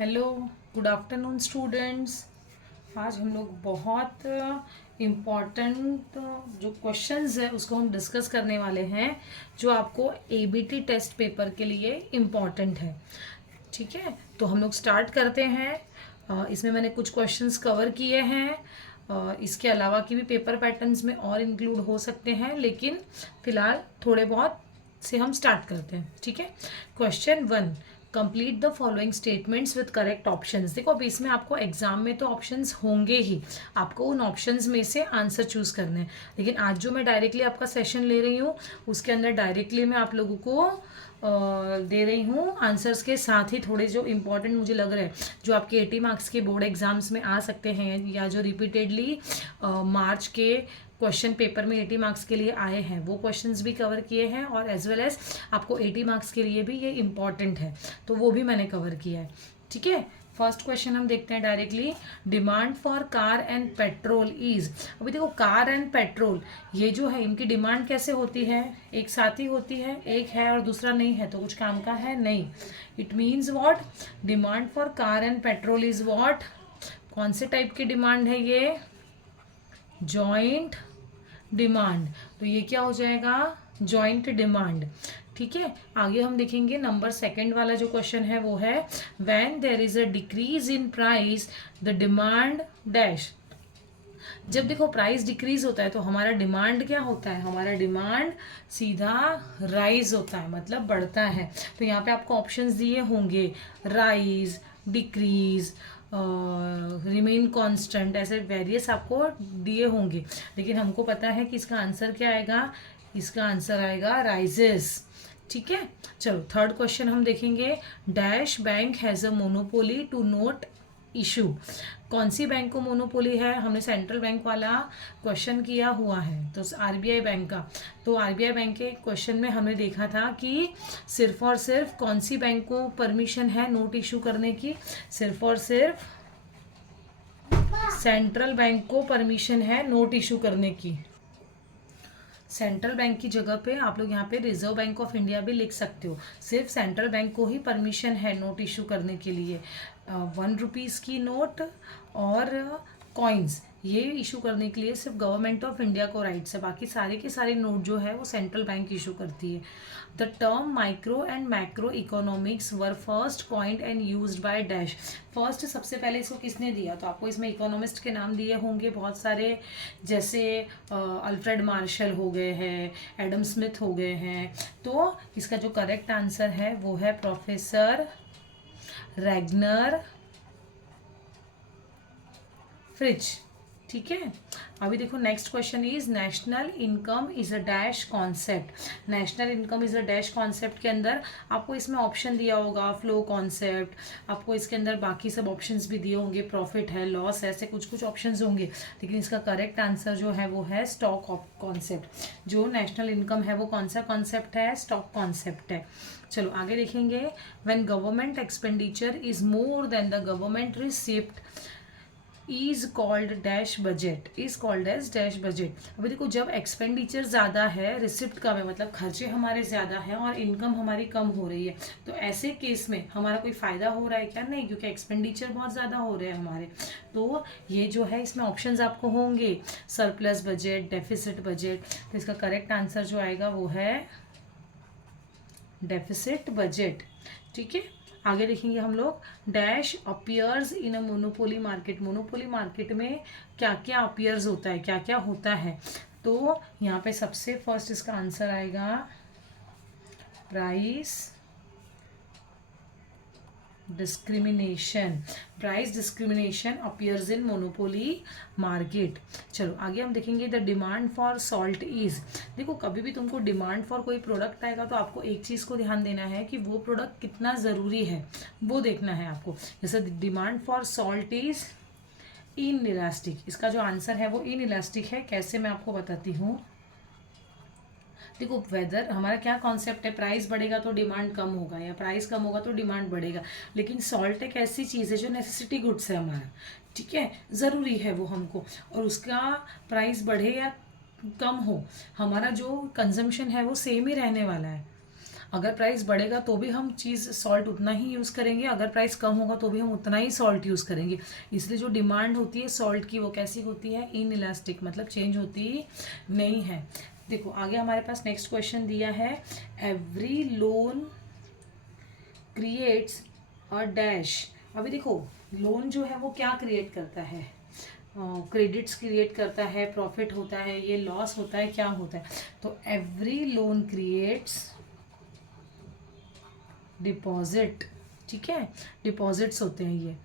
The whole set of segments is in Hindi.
Hello, good afternoon students. आज हम लोग बहुत इम्पॉर्टेंट जो क्वेश्चंस है उसको हम डिस्कस करने वाले हैं, जो आपको एबीटी टेस्ट पेपर के लिए इम्पॉर्टेंट है। ठीक है, तो हम लोग स्टार्ट करते हैं। इसमें मैंने कुछ क्वेश्चंस कवर किए हैं। इसके अलावा की भी पेपर पैटर्न्स में और इंक्लूड हो सकते हैं, लेकिन फिलहाल थोड़े बहुत से हम स्टार्ट करते हैं। ठीक है, question 1, complete the following statements with correct options. देखो, अब इसमें आपको एग्जाम में तो ऑप्शंस होंगे ही, आपको उन ऑप्शंस में से आंसर चूज करने हैं। लेकिन आज जो मैं डायरेक्टली आपका सेशन ले रही हूँ, उसके अंदर डायरेक्टली मैं आप लोगों को दे रही हूँ आंसर्स के साथ ही थोड़े जो इंपॉर्टेंट मुझे लग रहे हैं, जो आपके 80 मार्क्स के बोर्ड एग्जाम्स में आ सकते हैं, या जो रिपीटेडली मार्च के क्वेश्चन पेपर में 80 मार्क्स के लिए आए हैं, वो क्वेश्चंस भी कवर किए हैं। और एज वेल एज आपको 80 मार्क्स के लिए भी ये इंपॉर्टेंट है, तो वो भी मैंने कवर किया है। ठीक है, फर्स्ट क्वेश्चन हम देखते हैं directly. Demand for car and petrol is. अभी देखो, कार एंड पेट्रोल ये जो है, इनकी डिमांड कैसे होती है? एक साथ ही होती है, एक है और दूसरा नहीं है तो कुछ काम का है नहीं। It means what? Demand for car and petrol is what? कौन से टाइप की डिमांड है ये? Joint demand. तो ये क्या हो जाएगा? Joint demand. ठीक है, आगे हम देखेंगे नंबर सेकंड वाला जो क्वेश्चन है वो है, when there is a decrease in price the demand dash. जब देखो प्राइस डिक्रीज होता है तो हमारा डिमांड क्या होता है? हमारा डिमांड सीधा राइज होता है, मतलब बढ़ता है। तो यहाँ पे आपको ऑप्शंस दिए होंगे, राइज, डिक्रीज, रिमेन कांस्टेंट, ऐसे वेरियस आपको दिए होंगे। लेकिन हमको पता है कि इसका आंसर क्या आएगा? इसका आंसर आएगा राइजेस। ठीक है, चलो थर्ड क्वेश्चन हम देखेंगे। Dash bank has a monopoly to note issue. कौन सी बैंक को मोनोपोली है? हमने सेंट्रल बैंक वाला क्वेश्चन किया हुआ है, तो आरबीआई बैंक का। तो आरबीआई बैंक के क्वेश्चन में हमने देखा था कि सिर्फ और सिर्फ कौन सी बैंक को परमिशन है नोट इशू करने की? सिर्फ और सिर्फ सेंट्रल बैंक को परमिशन है नोट इशू करने की। सेंट्रल बैंक की जगह पे आप लोग यहाँ पे रिजर्व बैंक ऑफ इंडिया भी लिख सकते हो। सिर्फ सेंट्रल बैंक को ही परमिशन है नोट इशू करने के लिए। 1 रुपीज़ की नोट और कॉइन्स ये इशू करने के लिए सिर्फ गवर्नमेंट ऑफ इंडिया को राइट्स है। बाकी सारे के सारे नोट जो है वो सेंट्रल बैंक इशू करती है। The term micro and macro economics were first coined and used by dash. First सबसे पहले इसको किसने दिया? तो आपको इसमें इकोनॉमिस्ट के नाम दिए होंगे बहुत सारे, जैसे अल्फ्रेड मार्शल हो गए हैं, एडम स्मिथ हो गए हैं। तो इसका जो करेक्ट आंसर है वो है प्रोफेसर रैगनर फ्रिज। ठीक है, अभी देखो next question is, national income is a dash concept. National income is a dash concept के अंदर आपको इसमें ऑप्शन दिया होगा, फ्लो कॉन्सेप्ट, आपको इसके अंदर बाकी सब ऑप्शंस भी दिए होंगे, प्रॉफिट है, लॉस है, ऐसे कुछ कुछ ऑप्शंस होंगे। लेकिन इसका करेक्ट आंसर जो है वो है स्टॉक कॉन्सेप्ट। जो नेशनल इनकम है वो कौन सा कॉन्सेप्ट है? स्टॉक कॉन्सेप्ट है। चलो आगे देखेंगे। When government expenditure is more than the government receipt is called dash budget. Is called as dash budget. अभी देखो, जब एक्सपेंडिचर ज़्यादा है, रिसिप्ट कम है, मतलब खर्चे हमारे ज़्यादा हैं और इनकम हमारी कम हो रही है, तो ऐसे केस में हमारा कोई फ़ायदा हो रहा है क्या? नहीं, क्योंकि एक्सपेंडिचर बहुत ज़्यादा हो रहे हैं हमारे। तो ये जो है इसमें ऑप्शंस आपको होंगे, सरप्लस बजट, डेफिसिट बजट। तो इसका करेक्ट आंसर जो आएगा वो है डेफिसिट बजट। ठीक है, आगे देखेंगे हम लोग। Dash appears in a monopoly market. Monopoly market में क्या क्या अपियर्स होता है, क्या क्या होता है? तो यहाँ पे सबसे फर्स्ट इसका आंसर आएगा price discrimination. Price discrimination appears in monopoly market. चलो आगे हम देखेंगे, the demand for salt is. देखो, कभी भी तुमको डिमांड फॉर कोई प्रोडक्ट आएगा तो आपको एक चीज़ को ध्यान देना है कि वो प्रोडक्ट कितना ज़रूरी है, वो देखना है आपको। जैसे demand for salt is in elastic. इसका जो आंसर है वो इन इलास्टिक है। कैसे, मैं आपको बताती हूँ। देखो, वेदर हमारा क्या कॉन्सेप्ट है, प्राइस बढ़ेगा तो डिमांड कम होगा, या प्राइस कम होगा तो डिमांड बढ़ेगा। लेकिन सॉल्ट एक ऐसी चीज़ है जो नेसेसिटी गुड्स है हमारा। ठीक है, ज़रूरी है वो हमको, और उसका प्राइस बढ़े या कम हो, हमारा जो कंजम्पशन है वो सेम ही रहने वाला है। अगर प्राइस बढ़ेगा तो भी हम चीज़ सॉल्ट उतना ही यूज़ करेंगे, अगर प्राइस कम होगा तो भी हम उतना ही सॉल्ट यूज़ करेंगे। इसलिए जो डिमांड होती है सॉल्ट की वो कैसी होती है, इन इलास्टिक, मतलब चेंज होती नहीं है। देखो आगे हमारे पास नेक्स्ट क्वेश्चन दिया है, every loan creates a dash. अभी देखो लोन जो है वो क्या क्रिएट करता है, क्रेडिट्स क्रिएट करता है, प्रॉफिट होता है, ये लॉस होता है, क्या होता है। तो एवरी लोन क्रिएट्स डिपॉजिट, ठीक है, डिपॉजिट्स होते हैं ये।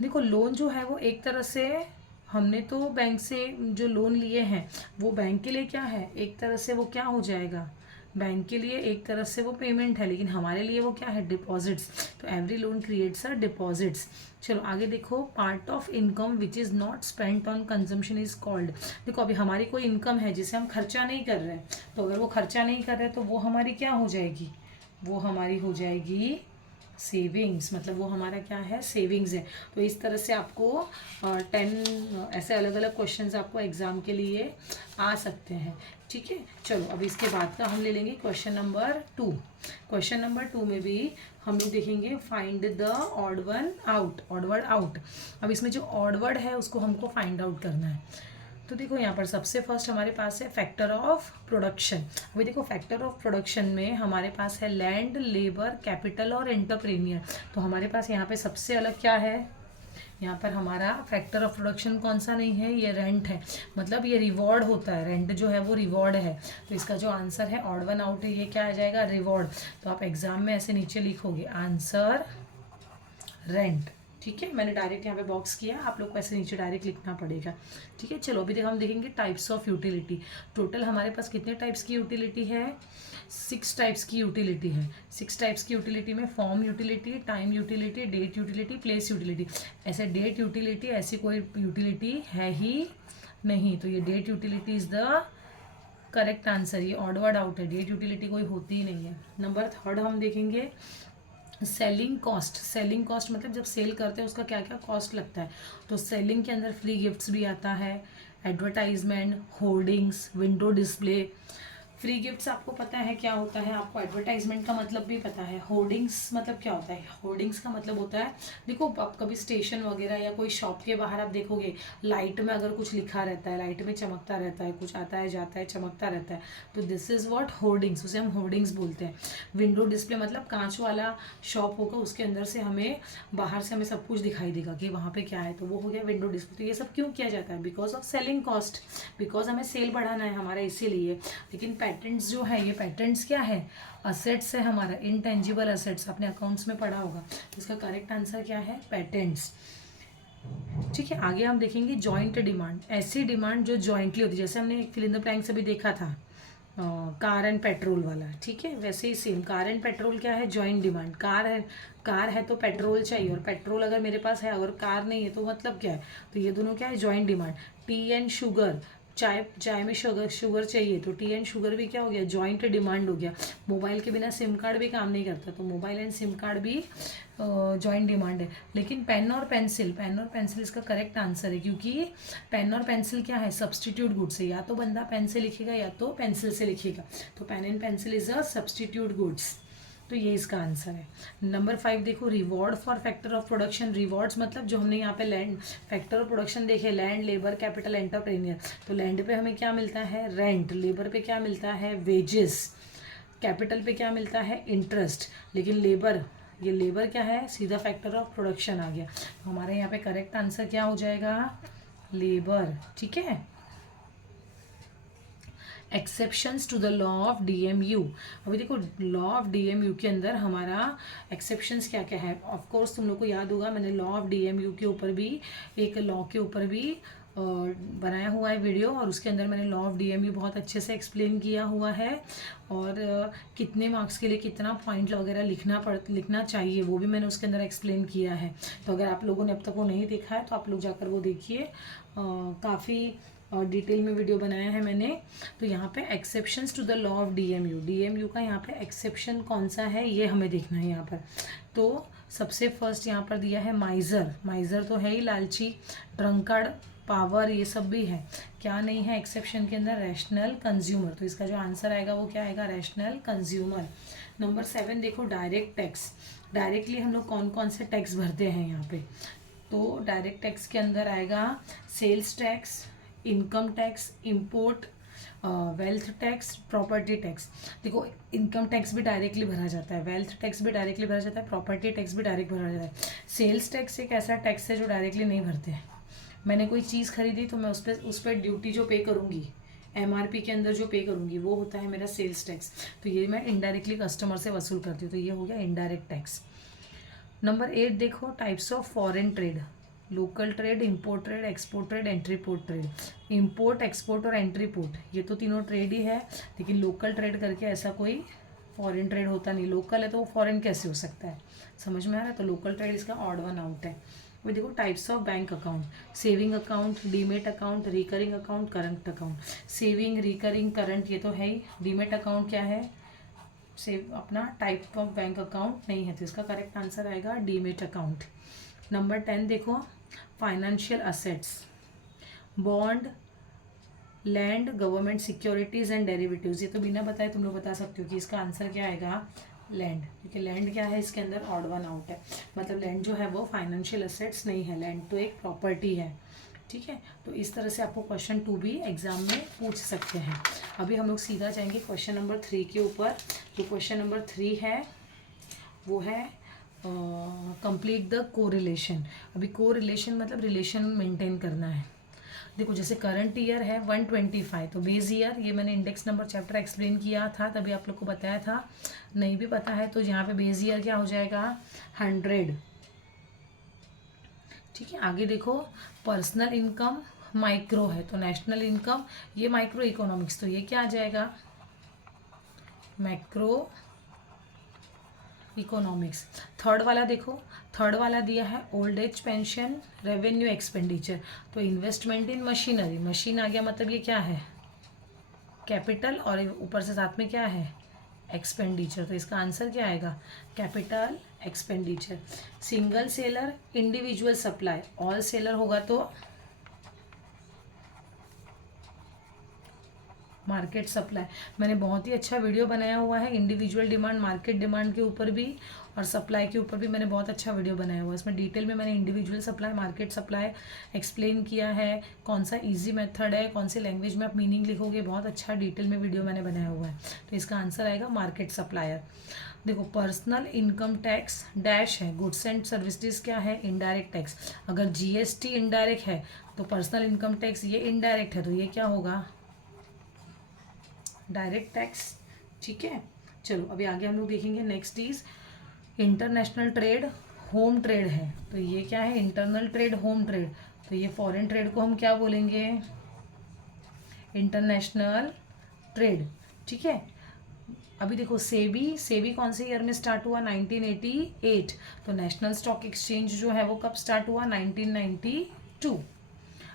देखो लोन जो है वो एक तरह से हमने तो बैंक से जो लोन लिए हैं वो बैंक के लिए क्या है, एक तरह से वो क्या हो जाएगा, बैंक के लिए एक तरह से वो पेमेंट है, लेकिन हमारे लिए वो क्या है, डिपॉजिट्स। तो every loan creates a deposits. चलो आगे देखो, part of income which is not spent on consumption is called. देखो अभी हमारी कोई इनकम है जिसे हम खर्चा नहीं कर रहे हैं, तो अगर वो खर्चा नहीं कर रहे तो वो हमारी क्या हो जाएगी, वो हमारी हो जाएगी सेविंग्स, मतलब वो हमारा क्या है, सेविंग्स है। तो इस तरह से आपको 10 ऐसे अलग अलग क्वेश्चंस आपको एग्जाम के लिए आ सकते हैं, ठीक है। चलो अब इसके बाद का हम ले लेंगे क्वेश्चन नंबर 2। क्वेश्चन नंबर 2 में भी हम लोग देखेंगे find the odd one out, odd word out. अब इसमें जो ऑड वर्ड है उसको हमको फाइंड आउट करना है। तो देखो यहाँ पर सबसे फर्स्ट हमारे पास है फैक्टर ऑफ प्रोडक्शन। अभी देखो फैक्टर ऑफ प्रोडक्शन में हमारे पास है लैंड, लेबर, कैपिटल और एंटरप्रेन्योर। तो हमारे पास यहाँ पे सबसे अलग क्या है, यहाँ पर हमारा फैक्टर ऑफ प्रोडक्शन कौन सा नहीं है, ये रेंट है, मतलब ये रिवॉर्ड होता है, रेंट जो है वो रिवॉर्ड है। तो इसका जो आंसर है ऑड वन आउट है, ये क्या आ जाएगा, रिवॉर्ड। तो आप एग्जाम में ऐसे नीचे लिखोगे आंसर रेंट, ठीक है। मैंने डायरेक्ट यहाँ पे बॉक्स किया, आप लोग को ऐसे नीचे डायरेक्ट लिखना पड़ेगा, ठीक है। चलो अभी देखो हम देखेंगे टाइप्स ऑफ यूटिलिटी। टोटल हमारे पास कितने टाइप्स की यूटिलिटी है, 6 टाइप्स की यूटिलिटी है। 6 टाइप्स की यूटिलिटी में form utility, time utility, date utility, place utility. ऐसे डेट यूटिलिटी ऐसी कोई यूटिलिटी है ही नहीं, तो ये date utility is the correct answer. ये ऑड वर्ड आउट है, डेट यूटिलिटी कोई होती ही नहीं है। नंबर 3 हम देखेंगे सेलिंग कॉस्ट। सेलिंग कॉस्ट मतलब जब सेल करते हैं उसका क्या क्या कॉस्ट लगता है। तो सेलिंग के अंदर फ्री गिफ्ट्स भी आता है, advertisement, hoardings, window display. Free gifts आपको पता है क्या होता है, आपको एडवर्टाइजमेंट का मतलब भी पता है। होर्डिंग्स मतलब क्या होता है, होर्डिंग्स का मतलब होता है, देखो आप कभी स्टेशन वगैरह या कोई शॉप के बाहर आप देखोगे लाइट में अगर कुछ लिखा रहता है, लाइट में चमकता रहता है, कुछ आता है जाता है चमकता रहता है, तो दिस इज व्हाट होर्डिंग्स, उसे हम होर्डिंग्स बोलते हैं। विंडो डिस्प्ले मतलब कांच वाला शॉप होगा, उसके अंदर से हमें बाहर से हमें सब कुछ दिखाई देगा कि वहाँ पे क्या है, तो वो हो गया विंडो डिस्प्ले। तो ये सब क्यों किया जाता है, because of selling cost, because हमें सेल बढ़ाना है हमारा, इसीलिए। लेकिन पैटेंट्स जो है, ये पैटेंट्स क्या है, असेट्स है हमारा, इनटेंजिबल असेट्स, आपने अकाउंट्स में पढ़ा होगा। तो इसका करेक्ट आंसर क्या है, पैटेंट्स, ठीक है। आगे हम देखेंगे जॉइंट डिमांड। ऐसी डिमांड जो जॉइंटली होती है, जैसे हमने फिल इन द ब्लैंक्स अभी देखा था कार एंड पेट्रोल वाला, ठीक है, वैसे ही सेम कार एंड पेट्रोल क्या है, जॉइंट डिमांड। कार है तो पेट्रोल चाहिए, और पेट्रोल अगर मेरे पास है अगर कार नहीं है तो मतलब क्या है, तो ये दोनों क्या है, joint demand. T and sugar, चाय में शुगर चाहिए, तो टी एंड शुगर भी क्या हो गया, जॉइंट डिमांड हो गया। मोबाइल के बिना सिम कार्ड भी काम नहीं करता, तो मोबाइल एंड सिम कार्ड भी जॉइंट डिमांड है। लेकिन पेन और पेंसिल इसका करेक्ट आंसर है, क्योंकि पेन और पेंसिल क्या है, सब्सटीट्यूट गुड्स है, या तो बंदा पेन से लिखेगा या तो पेंसिल से लिखेगा, तो pen and pencil is a substitute goods, तो ये इसका आंसर है। नंबर 5 देखो, reward for factor of production. Rewards मतलब जो हमने यहाँ पे लैंड, फैक्टर ऑफ प्रोडक्शन देखे, लैंड, लेबर, कैपिटल, एंटरप्रेन्योर। तो लैंड पे हमें क्या मिलता है, रेंट। लेबर पे क्या मिलता है, वेजेस। कैपिटल पे क्या मिलता है, इंटरेस्ट। लेकिन लेबर, ये लेबर क्या है, सीधा फैक्टर ऑफ प्रोडक्शन आ गया। तो हमारे यहाँ पे करेक्ट आंसर क्या हो जाएगा, लेबर, ठीक है। Exceptions to the law of DMU. अभी देखो लॉ ऑफ डीएमयू के अंदर हमारा एक्सेप्शंस क्या क्या है। ऑफ कोर्स तुम लोग को याद होगा, मैंने लॉ ऑफ डीएमयू के ऊपर भी, एक लॉ के ऊपर भी बनाया हुआ है वीडियो, और उसके अंदर मैंने लॉ ऑफ डीएमयू बहुत अच्छे से एक्सप्लेन किया हुआ है, और कितने मार्क्स के लिए कितना पॉइंट वगैरह लिखना चाहिए वो भी मैंने उसके अंदर एक्सप्लेन किया है। तो अगर आप लोगों ने अब तक वो नहीं देखा है तो आप लोग जाकर वो देखिए, काफ़ी और डिटेल में वीडियो बनाया है मैंने। तो यहाँ पे exceptions to the law of DMU का यहाँ पे एक्सेप्शन कौन सा है ये हमें देखना है यहाँ पर। तो सबसे फर्स्ट यहाँ पर दिया है माइजर तो है ही लालची, ड्रंकार्ड पावर, ये सब भी है। क्या नहीं है एक्सेप्शन के अंदर? Rational consumer. तो इसका जो आंसर आएगा वो क्या आएगा? Rational consumer. नंबर 7 देखो, डायरेक्ट टैक्स। डायरेक्टली हम लोग कौन कौन से टैक्स भरते हैं यहाँ पे? तो डायरेक्ट टैक्स के अंदर आएगा sales tax, income tax, import, wealth tax, property tax. देखो इनकम टैक्स भी डायरेक्टली भरा जाता है, वेल्थ टैक्स भी डायरेक्टली भरा जाता है, प्रॉपर्टी टैक्स भी डायरेक्ट भरा जाता है। सेल्स टैक्स एक ऐसा टैक्स है जो डायरेक्टली नहीं भरते हैं। मैंने कोई चीज़ खरीदी तो मैं उस पर ड्यूटी जो पे करूँगी, एमआरपी के अंदर जो पे करूँगी, वो होता है मेरा सेल्स टैक्स। तो ये मैं इनडायरेक्टली कस्टमर से वसूल करती हूँ, तो ये हो गया इनडायरेक्ट टैक्स। नंबर 8 देखो, types of foreign trade. Local trade, import trade, export trade, entry port trade. Import, export और एंट्री पोर्ट ये तो तीनों ट्रेड ही है, लेकिन लोकल ट्रेड करके ऐसा कोई फॉरेन ट्रेड होता नहीं। लोकल है तो वो फॉरेन कैसे हो सकता है? समझ में आ रहा है? तो लोकल ट्रेड इसका ऑड वन आउट है। वो देखो, types of bank account. Saving account, demat account, recurring account, current account. Saving, recurring, current ये तो है ही। डीमेट अकाउंट क्या है? सेव अपना टाइप ऑफ बैंक अकाउंट नहीं है, तो इसका करेक्ट आंसर आएगा डीमेट अकाउंट। नंबर 10 देखो, financial assets. Bond, land, government securities and derivatives. ये तो बिना बताए तुम लोग बता सकते हो कि इसका आंसर क्या आएगा? लैंड। क्योंकि लैंड क्या है? इसके अंदर ऑड वन आउट है, मतलब लैंड जो है वो फाइनेंशियल असेट्स नहीं है, लैंड तो एक प्रॉपर्टी है। ठीक है, तो इस तरह से आपको क्वेश्चन 2 भी एग्जाम में पूछ सकते हैं। अभी हम लोग सीधा जाएंगे क्वेश्चन नंबर 3 के ऊपर। जो क्वेश्चन नंबर 3 है वो है कंप्लीट द कोरिलेशन। अभी कोरिलेशन मतलब रिलेशन मेंटेन करना है। देखो जैसे करंट ईयर है 125, तो बेस ईयर, ये मैंने इंडेक्स नंबर चैप्टर एक्सप्लेन किया था, तभी आप लोग को बताया था। नहीं भी पता है तो यहाँ पे बेस ईयर क्या हो जाएगा? 100। ठीक है, आगे देखो, पर्सनल इनकम माइक्रो है तो नेशनल इनकम, ये माइक्रो इकोनॉमिक्स, तो ये क्या आ जाएगा? Macro economics. थर्ड वाला देखो, थर्ड वाला दिया है old age pension, revenue expenditure. तो इन्वेस्टमेंट इन मशीनरी, मशीन आ गया, मतलब ये क्या है? कैपिटल, और ऊपर से साथ में क्या है? एक्सपेंडिचर। तो इसका आंसर क्या आएगा? Capital expenditure. Single seller, individual supply, all seller होगा तो मार्केट सप्लाई। मैंने बहुत ही अच्छा वीडियो बनाया हुआ है इंडिविजुअल डिमांड, मार्केट डिमांड के ऊपर भी और सप्लाई के ऊपर भी मैंने बहुत अच्छा वीडियो बनाया हुआ है। इसमें डिटेल में मैंने individual supply, market supply explain किया है, कौन सा इजी मेथड है, कौन से लैंग्वेज में आप मीनिंग लिखोगे, बहुत अच्छा डिटेल में वीडियो मैंने बनाया हुआ है। तो इसका आंसर आएगा मार्केट सप्लायर। देखो पर्सनल इनकम टैक्स डैश है, गुड्स एंड सर्विसेज क्या है? Indirect tax. अगर जीएसटी इनडायरेक्ट है तो पर्सनल इनकम टैक्स ये इनडायरेक्ट है, तो ये क्या होगा? Direct tax. ठीक है, चलो अभी आगे हम लोग देखेंगे। Next is international trade, home trade है, तो ये क्या है? Internal trade, home trade. तो ये फॉरेन ट्रेड को हम क्या बोलेंगे? International trade. ठीक है, अभी देखो सेबी, सेबी कौन से ईयर में स्टार्ट हुआ? 1988। तो नेशनल स्टॉक एक्सचेंज जो है वो कब स्टार्ट हुआ? 1992।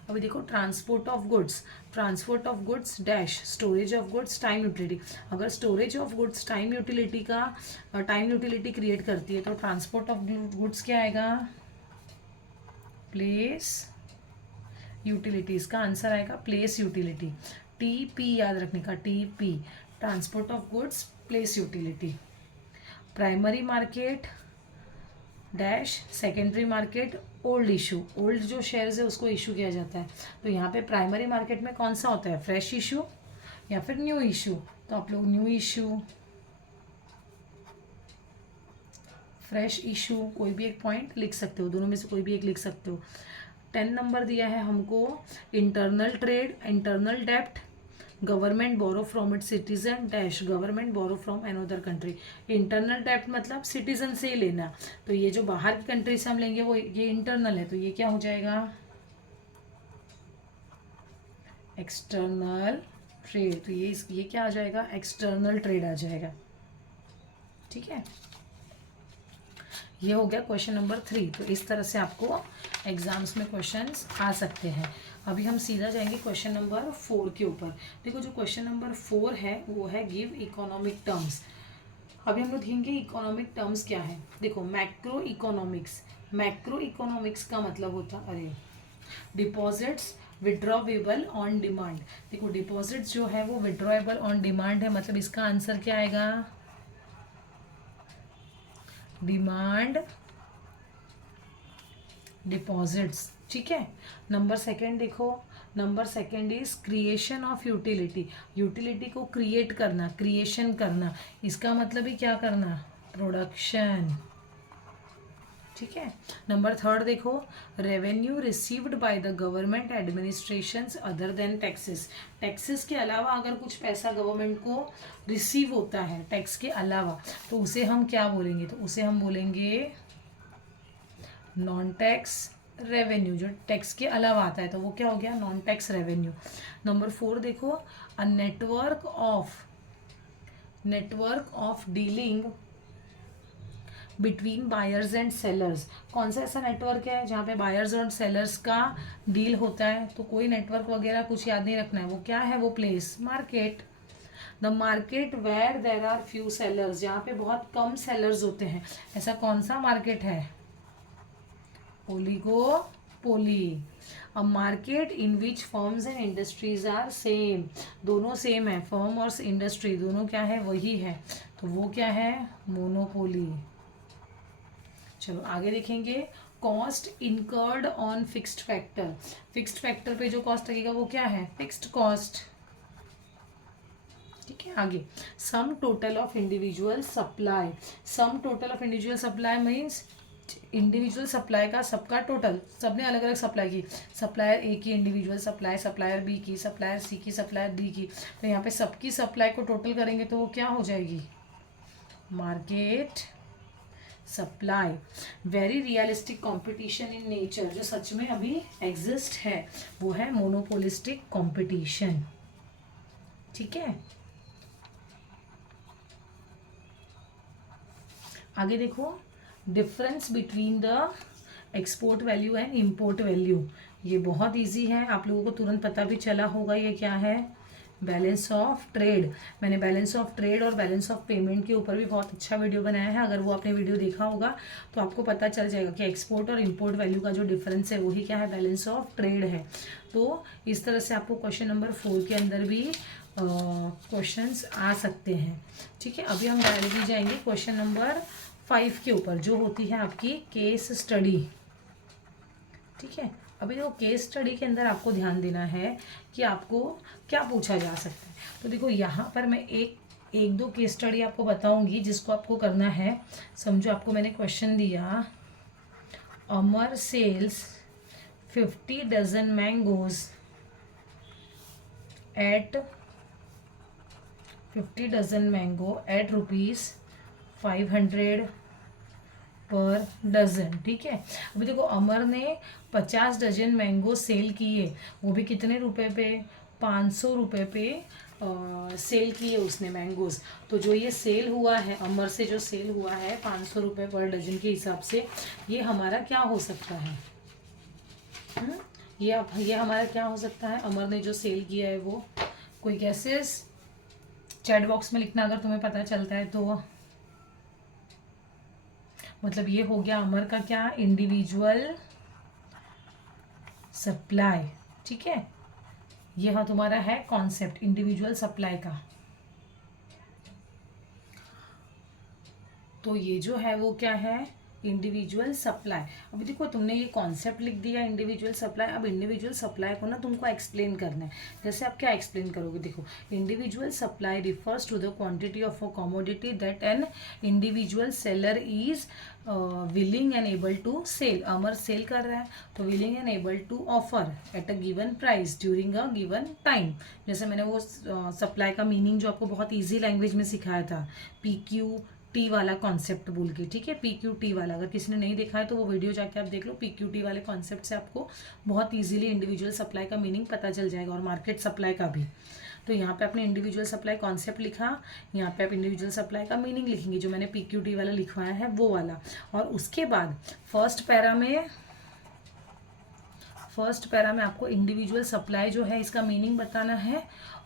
अभी देखो transport of goods, transport of goods dash, storage of goods, time utility. अगर storage of goods time utility create करती है तो ट्रांसपोर्ट ऑफ गुड्स क्या आएगा? Place utility. इसका आंसर आएगा प्लेस यूटिलिटी। टीपी याद रखने का, TP, transport of goods, place utility. Primary market dash, secondary market, old issue. Old जो शेयर्स है उसको इशू किया जाता है, तो यहाँ पे प्राइमरी मार्केट में कौन सा होता है? फ्रेश इशू या फिर न्यू इशू? तो आप लोग न्यू इशू, फ्रेश इशू कोई भी एक पॉइंट लिख सकते हो, दोनों में से कोई भी एक लिख सकते हो। 10 नंबर दिया है हमको, इंटरनल ट्रेड, इंटरनल डेप्ट, government borrow from it citizen dash, government borrow from another country. Internal डेप्ट मतलब सिटीजन से ही लेना, तो ये जो बाहर की कंट्री से हम लेंगे वो ये इंटरनल है, तो ये क्या हो जाएगा? External trade. तो ये क्या आ जाएगा? एक्सटर्नल ट्रेड आ जाएगा। ठीक है, ये हो गया क्वेश्चन नंबर 3। तो इस तरह से आपको एग्जाम्स में क्वेश्चंस आ सकते हैं। अभी हम सीधा जाएंगे क्वेश्चन नंबर 4 के ऊपर। देखो जो क्वेश्चन नंबर 4 है वो है गिव इकोनॉमिक टर्म्स। अभी हम लोग देखेंगे इकोनॉमिक टर्म्स क्या है। देखो मैक्रो इकोनॉमिक्स, मैक्रो इकोनॉमिक्स का मतलब होता, अरे डिपॉजिट्स विड्रॉवेबल ऑन डिमांड। देखो डिपॉजिट्स जो है वो विड्रॉवेबल ऑन डिमांड है, मतलब इसका आंसर क्या आएगा, डिमांड डिपॉजिट्स। ठीक है। नंबर सेकेंड देखो, number second is creation of utility. Utility को क्रिएट करना, क्रिएशन करना, इसका मतलब ही क्या करना, प्रोडक्शन। ठीक है। नंबर थर्ड देखो, revenue received by the government administrations other than taxes. Taxes के अलावा अगर कुछ पैसा गवर्नमेंट को रिसीव होता है टैक्स के अलावा, तो उसे हम क्या बोलेंगे, तो उसे हम बोलेंगे नॉन टैक्स रेवेन्यू। जो टैक्स के अलावा आता है तो वो क्या हो गया, non tax revenue. Number four देखो, a network of dealing between buyers and sellers. कौन सा ऐसा नेटवर्क है जहाँ पे बायर्स और सेलर्स का डील होता है, तो कोई नेटवर्क वगैरह कुछ याद नहीं रखना है, वो क्या है, वो place, market. The market where there are few sellers, जहाँ पे बहुत कम सेलर्स होते हैं, ऐसा कौन सा मार्केट है, oligopoly. A market in which firms and industries are same, दोनों सेम है, फर्म और इंडस्ट्री दोनों क्या है, वही है, तो वो क्या है, मोनोपोली। चलो आगे देखेंगे, cost incurred on fixed factor. Fixed factor पे जो कॉस्ट लगेगा वो क्या है, फिक्स्ड कॉस्ट। ठीक है। आगे, sum total of individual supply. Sum total of individual supply means individual supply का सबका टोटल, सबने अलग अलग सप्लाई की, सप्लायर ए की इंडिविजुअल सप्लाई, सप्लायर बी की, सप्लायर सी की, सप्लायर डी की, तो यहाँ पे सबकी सप्लाई को टोटल करेंगे तो वो क्या हो जाएगी, market supply. Very realistic competition in nature, जो सच में अभी एग्जिस्ट है वो है मोनोपोलिस्टिक कंपटीशन। ठीक है। आगे देखो, difference between the export value and import value. ये बहुत इजी है, आप लोगों को तुरंत पता भी चला होगा ये क्या है, बैलेंस ऑफ ट्रेड। मैंने बैलेंस ऑफ ट्रेड और बैलेंस ऑफ पेमेंट के ऊपर भी बहुत अच्छा वीडियो बनाया है, अगर वो आपने वीडियो देखा होगा तो आपको पता चल जाएगा कि एक्सपोर्ट और इम्पोर्ट वैल्यू का जो डिफरेंस है वही क्या है, बैलेंस ऑफ ट्रेड है। तो इस तरह से आपको क्वेश्चन नंबर 4 के अंदर भी क्वेश्चंस आ सकते हैं। ठीक है। अभी हम डायरेक्टली जाएंगे क्वेश्चन नंबर 5 के ऊपर, जो होती है आपकी केस स्टडी। ठीक है। अभी देखो केस स्टडी के अंदर आपको ध्यान देना है कि आपको क्या पूछा जा सकता है। तो देखो यहाँ पर मैं एक दो केस स्टडी आपको बताऊंगी जिसको आपको करना है। समझो आपको मैंने क्वेश्चन दिया, Amar sells 50 dozen mangoes at 50 dozen mango at ₹500 per dozen. ठीक है। अभी देखो अमर ने 50 डजन मैंगो सेल किए, वो भी कितने रुपए पे, 500 रुपये पे सेल किए उसने मैंगोज। तो जो ये सेल हुआ है, अमर से जो सेल हुआ है 500 रुपये पर डजन के हिसाब से, ये हमारा क्या हो सकता है, ये हमारा क्या हो सकता है, अमर ने जो सेल किया है वो। कोई गैसेस चैट बॉक्स में लिखना अगर तुम्हें पता चलता है तो। मतलब ये हो गया अमर का क्या, इंडिविजुअल सप्लाई। ठीक है। यह तुम्हारा है कॉन्सेप्ट इंडिविजुअल सप्लाई का। तो ये जो है वो क्या है, इंडिविजुअल सप्लाई। अभी देखो तुमने ये कॉन्सेप्ट लिख दिया इंडिविजुअल सप्लाई। अब इंडिविजुअल सप्लाई को ना तुमको एक्सप्लेन करना है। जैसे आप क्या एक्सप्लेन करोगे, देखो individual supply refers to the quantity of a commodity that an individual seller is willing and able to sell. Amar sell कर रहा है तो willing and able to offer at a given price during a given time. जैसे मैंने वो सप्लाई का मीनिंग जो आपको बहुत ईजी लैंग्वेज में सिखाया था, PQT वाला कॉन्सेप्ट बोल के। ठीक है। PQT वाला, अगर किसी ने नहीं देखा है तो वो वीडियो जाके आप देख लो। PQT वाले कॉन्सेप्ट से आपको बहुत इजीली इंडिविजुअल सप्लाई का मीनिंग पता चल जाएगा और मार्केट सप्लाई का भी। तो यहाँ पे आपने इंडिविजुअल सप्लाई कॉन्सेप्ट लिखा, यहाँ पे आप इंडिविजुअल सप्लाई का मीनिंग लिखेंगे जो मैंने PQT वाला लिखवाया है वो वाला। और उसके बाद फर्स्ट पैरा में आपको इंडिविजुअल सप्लाई जो है इसका मीनिंग बताना है,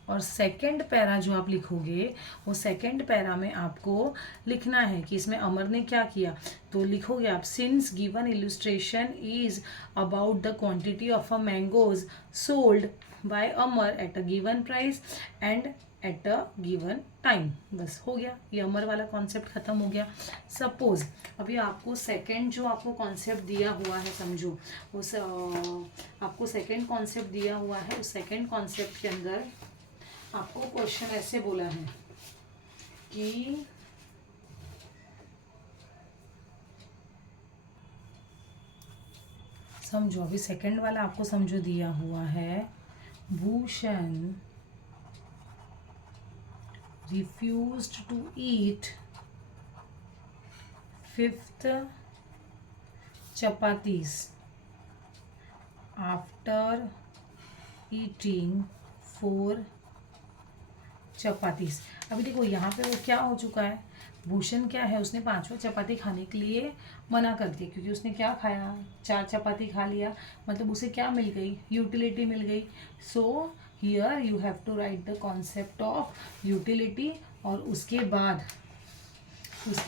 और सेकंड पैरा जो आप लिखोगे वो सेकंड पैरा में आपको लिखना है कि इसमें अमर ने क्या किया। तो लिखोगे आप, since given illustration is about the quantity of a mangoes sold by Amar eight a given price and eight a given time. बस हो गया, ये अमर वाला कॉन्सेप्ट खत्म हो गया। सपोज अभी आपको सेकंड जो आपको कॉन्सेप्ट दिया हुआ है, समझो उस आपको सेकंड कॉन्सेप्ट दिया हुआ है, उस सेकंड कॉन्सेप्ट के अंदर आपको क्वेश्चन ऐसे बोला है कि समझो, अभी सेकंड वाला आपको समझो दिया हुआ है, Bhushan refused to eat fifth chapatis after eating 4 chapatis. अभी देखो यहाँ पे वो क्या हो चुका है, भूषण क्या है, उसने 5वां चपाती खाने के लिए मना कर दिया, क्योंकि उसने क्या खाया, 4 चपाती खा लिया, मतलब उसे क्या मिल गई, यूटिलिटी मिल गई। So here you have to write the concept of utility, और उसके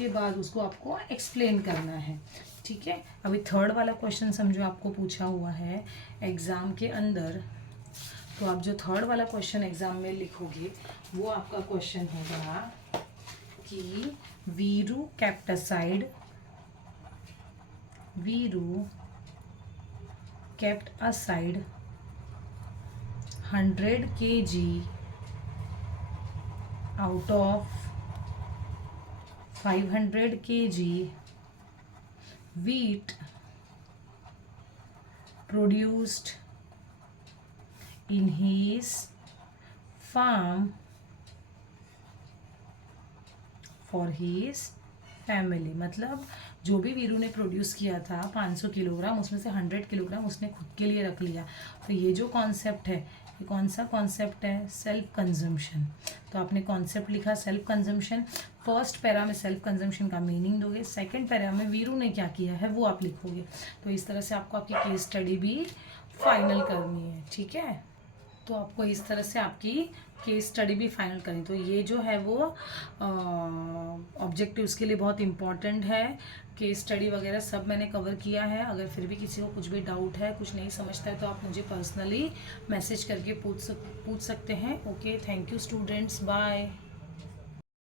बाद उसको आपको एक्सप्लेन करना है। ठीक है, अभी थर्ड वाला क्वेश्चन समझो आपको पूछा हुआ है एग्ज़ाम के अंदर। तो आप जो थर्ड वाला क्वेश्चन एग्जाम में लिखोगे वो आपका क्वेश्चन होगा कि Veeru kept aside 100 kg out of 500 kg wheat produced in his farm for his family। मतलब जो भी वीरू ने प्रोड्यूस किया था 500 किलोग्राम, उसमें से 100 किलोग्राम उसने खुद के लिए रख लिया। तो ये जो कॉन्सेप्ट है, ये कौन सा कॉन्सेप्ट है, सेल्फ कंजम्पशन। तो आपने कॉन्सेप्ट लिखा सेल्फ कंजम्पशन, फर्स्ट पैरा में सेल्फ कंजम्पशन का मीनिंग दोगे, सेकंड पैरा में वीरू ने क्या किया है वो आप लिखोगे। तो इस तरह से आपको आपकी केस स्टडी भी फाइनल करनी है। ठीक है, तो आपको इस तरह से आपकी केस स्टडी भी फाइनल करनी। तो ये जो है वो ऑब्जेक्टिव्स के लिए बहुत इंपॉर्टेंट है। केस स्टडी वगैरह सब मैंने कवर किया है। अगर फिर भी किसी को कुछ भी डाउट है, कुछ नहीं समझता है, तो आप मुझे पर्सनली मैसेज करके पूछ सकते हैं। Okay, thank you students, bye.